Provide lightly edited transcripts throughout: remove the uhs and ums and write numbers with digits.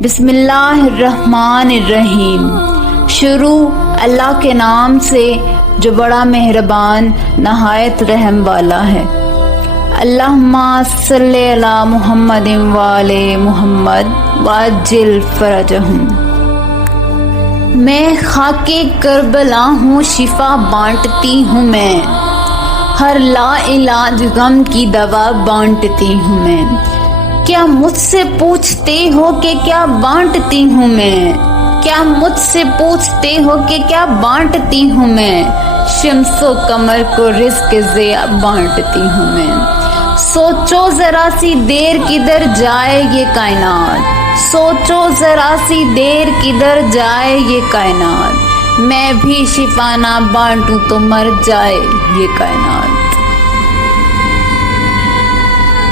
بسم اللہ الرحمن الرحیم۔ شروع اللہ کے نام سے جو بڑا مہربان نہایت رحم والا ہے۔ اللہم صلی علی محمد وآل محمد وعجل فرجہم۔ میں خاک کربلا ہوں، شفا بانٹتی ہوں میں، ہر لا علاج غم کی دوا بانٹتی ہوں میں۔ کیا مجھ سے پوچھتے ہو کہ کیا بانٹتی ہوں میں؟ کیا مجھ سے پوچھتے ہو کہ کیا بانٹتی ہوں میں؟ شمس و قمر کو رزق ضیاء بانٹتی ہوں میں۔ سوچو ذرا سی دیر کدھر جائے یہ کائنات، سوچو ذرا سی دیر کدھر جائے یہ کائنات، میں بھی شفا نہ بانٹوں تو مر جائے یہ کائنات۔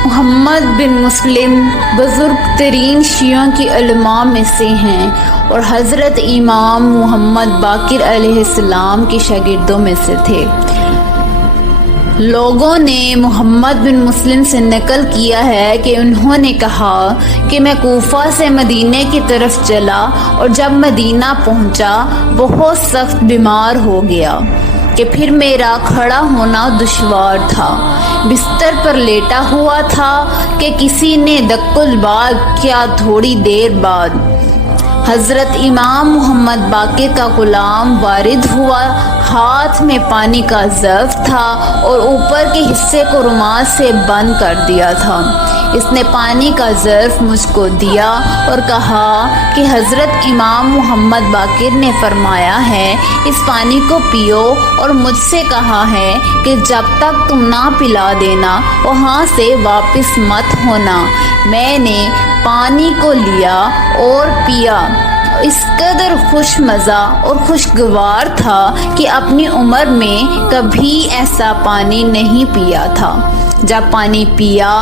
محمد بن مسلم بزرگ ترین شیعوں کی علماء میں سے ہیں اور حضرت امام محمد باقر علیہ السلام کے شاگردوں میں سے تھے۔ لوگوں نے محمد بن مسلم سے نقل کیا ہے کہ انہوں نے کہا کہ میں کوفہ سے مدینے کی طرف چلا اور جب مدینہ پہنچا بہت سخت بیمار ہو گیا کہ پھر میرا کھڑا ہونا دشوار تھا، بستر پر لیٹا ہوا تھا کہ کسی نے دق الباب کیا۔ تھوڑی دیر بعد حضرت امام محمد باقر کا غلام وارد ہوا، ہاتھ میں پانی کا ظرف تھا اور اوپر کے حصے کو رومال سے بند کر دیا تھا۔ اس نے پانی کا ظرف مجھ کو دیا اور کہا کہ حضرت امام محمد باقر نے فرمایا ہے اس پانی کو پیو، اور مجھ سے کہا ہے کہ جب تک تم نہ پلا دینا وہاں سے واپس مت ہونا۔ میں نے پانی کو لیا اور پیا، اس قدر خوش مزہ اور خوشگوار تھا کہ اپنی عمر میں کبھی ایسا پانی نہیں پیا تھا۔ جب پانی پیا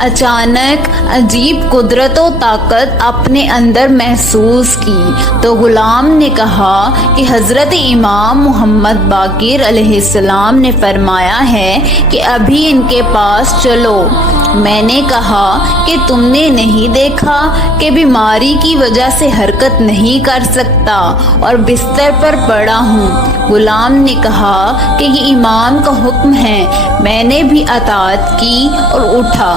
اچانک عجیب قدرت و طاقت اپنے اندر محسوس کی تو غلام نے کہا کہ حضرت امام محمد باقر علیہ السلام نے فرمایا ہے کہ ابھی ان کے پاس چلو۔ میں نے کہا کہ تم نے نہیں دیکھا کہ بیماری کی وجہ سے حرکت نہیں کر سکتا اور بستر پر پڑا ہوں؟ غلام نے کہا کہ یہ امام کا حکم ہے۔ میں نے بھی اطاعت کی اور اٹھا،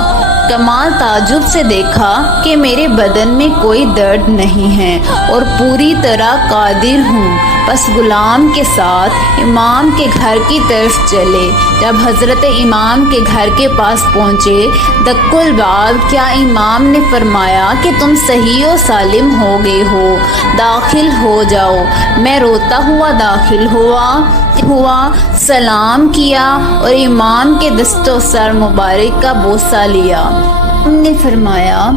کمال تعجب سے دیکھا کہ میرے بدن میں کوئی درد نہیں ہے اور پوری طرح قادر ہوں۔ بس غلام کے ساتھ امام کے گھر کی طرف چلے۔ جب حضرت امام کے گھر کے پاس پہنچے دق الباب کیا، امام نے فرمایا کہ تم صحیح و سالم ہو گئے ہو، داخل ہو جاؤ۔ میں روتا ہوا داخل ہوا، سلام کیا اور امام کے دست و سر مبارک کا بوسہ لیا۔ ہم نے فرمایا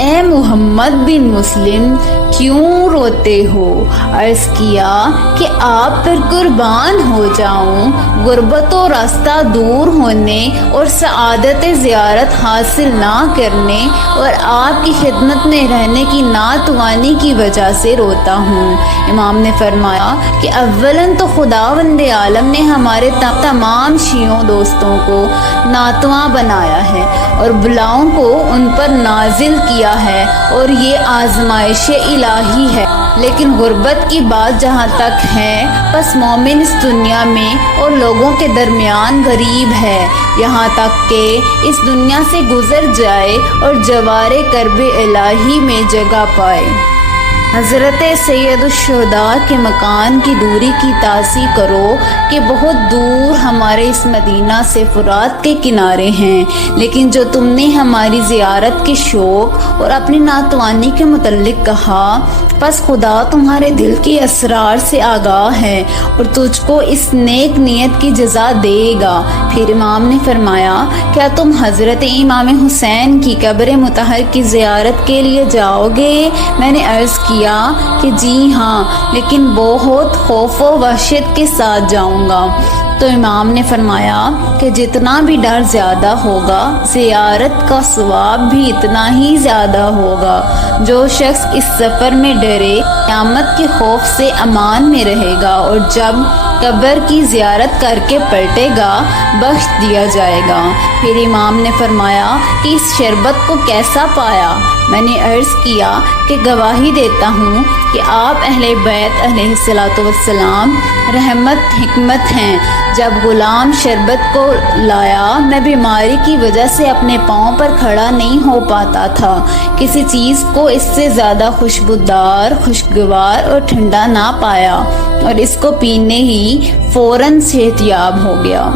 اے محمد بن مسلم کیوں روتے ہو؟ عرض کیا کہ آپ پر قربان ہو جاؤں، غربت و راستہ دور ہونے اور سعادت زیارت حاصل نہ کرنے اور آپ کی خدمت میں رہنے کی ناتوانی کی وجہ سے روتا ہوں۔ امام نے فرمایا کہ اولاً تو خداوند عالم نے ہمارے تمام شیعوں دوستوں کو ناتواں بنایا ہے اور بلاؤں کو ان پر نازل کیا ہے اور یہ آزمائش الہی ہے، لیکن غربت کی بات جہاں تک ہے بس مومن اس دنیا میں اور لوگوں کے درمیان غریب ہے، یہاں تک کہ اس دنیا سے گزر جائے اور جوار کرب الہی میں جگہ پائے۔ حضرت سید الشہداء کے مکان کی دوری کی تازی کرو کہ بہت دور ہمارے اس مدینہ سے فرات کے کنارے ہیں، لیکن جو تم نے ہماری زیارت کے شوق اور اپنی ناتوانی کے متعلق کہا، پس خدا تمہارے دل کے اسرار سے آگاہ ہے اور تجھ کو اس نیک نیت کی جزا دے گا۔ پھر امام نے فرمایا کیا تم حضرت امام حسین کی قبر مطہر کی زیارت کے لیے جاؤ گے؟ میں نے عرض کیا کہ جی ہاں، لیکن بہت خوف و وحشت کے ساتھ جاؤں گا۔ تو امام نے فرمایا کہ جتنا بھی ڈر زیادہ ہوگا زیارت کا ثواب بھی اتنا ہی زیادہ ہوگا۔ جو شخص اس سفر میں ڈرے قیامت کے خوف سے امان میں رہے گا اور جب قبر کی زیارت کر کے پلٹے گا بخش دیا جائے گا۔ پھر امام نے فرمایا کہ اس شربت کو کیسا پایا؟ میں نے عرض کیا کہ گواہی دیتا ہوں کہ آپ اہل بیت علیہ الصلوۃ والسلام رحمت حکمت ہیں۔ جب غلام شربت کو لایا میں بیماری کی وجہ سے اپنے پاؤں پر کھڑا نہیں ہو پاتا تھا، کسی چیز کو اس سے زیادہ خوشبودار، خوشگوار اور ٹھنڈا نہ پایا اور اس کو پینے ہی فوراً صحت یاب ہو گیا۔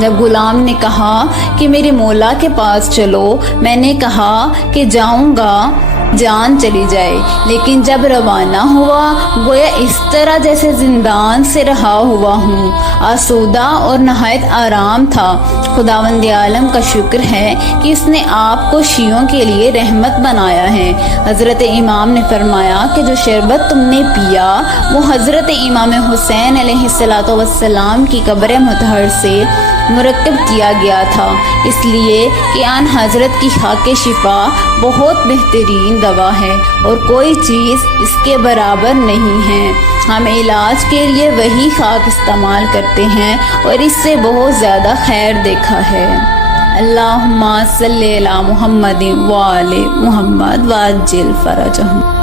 جب غلام نے کہا کہ میرے مولا کے پاس چلو، میں نے کہا کہ جاؤں گا، جان چلی جائے، لیکن جب روانہ ہوا گویا اس طرح جیسے زندان سے رہا ہوا ہوں، آسودہ اور نہایت آرام تھا۔ خداوند عالم کا شکر ہے کہ اس نے آپ کو شیعوں کے لیے رحمت بنایا ہے۔ حضرت امام نے فرمایا کہ جو شربت تم نے پیا وہ حضرت امام حسین علیہ السلام کی قبر مطہر سے مرکب کیا گیا تھا، اس لیے کہ آن حضرت کی خاک شفا بہت بہترین دوا ہے اور کوئی چیز اس کے برابر نہیں ہے۔ ہم علاج کے لیے وہی خاک استعمال کرتے ہیں اور اس سے بہت زیادہ خیر دیکھا ہے۔ اللہم صلی علی محمد وآل محمد وعجل فرجہم۔